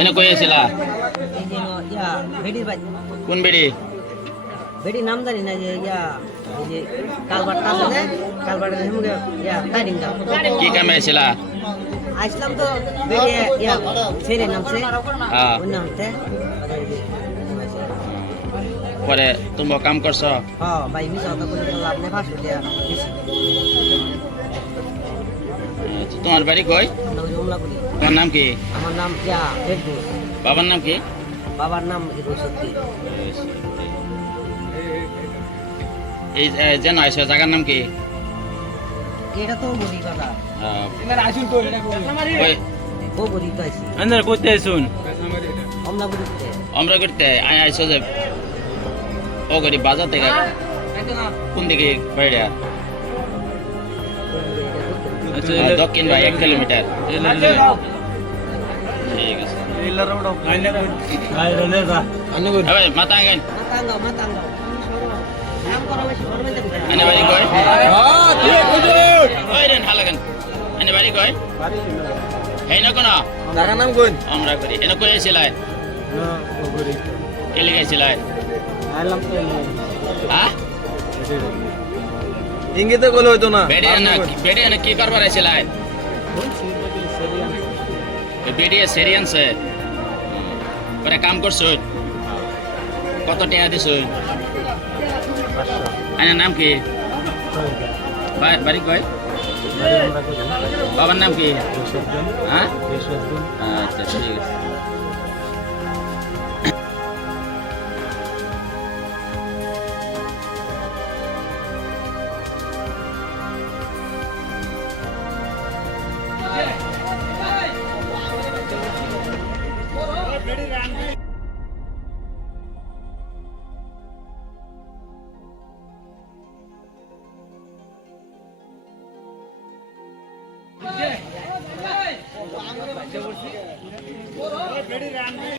এনে কই আছিলা এই যে ইয়া বেডির বাড়ি কোন বেড়ি বেডির নাম জানি না যে ইয়া এই যে কালবারটা আছে না কালবারটা হেমুগে ইয়া তাইডিংটা কি কামে আছিলা আসলাম তো বেডি ইয়া ছেড়ে নামছে হ্যাঁ ওই নামতে পরে তুমি কাম করছো হ্যাঁ ভাই মিছা কথা বলে তো লাভ নেই 500 টাকা দিছি তোমার বাড়ি কই হুমলা করি তোমার নাম কি আমার নাম ইয়া ফেসবুক বাবার নাম কি বাবার নাম রুসুদ্দি এই যেন আইসো জায়গার নাম কি এটা তো বলি কথা ও বলি তো আইছি আন্দার করতে শুন হুমলা করিতে আমরা করতে আইসো যে ও গরি বাজার থেকে কোন দিকে বাইরে দক্ষিণ ভাই 1 কিলোমিটার ঠিক আছে মাথা আঙ্গাই মাতাঙ্গাও নাম করা বেশি করবে দেব এনে বাড়ি কই ওই রেন হালাগান এনে বাড়ি কই হেই না কোন জায়গার নাম কোন আমরা করি এনে কই আছিলাই কে লিখাইছিলাই আইলাম তো হ্যাঁ ইঙ্গিতে কল হইতো না বেড়ে না কি করবার আছিলাই বেড়িয়ে সেরিয়ানসে পরে কাম করছো কত টাকা দিছো আইনার নাম কি বাড়ি কই বাবার নাম কি হ্যাঁ আচ্ছা ঠিক আছে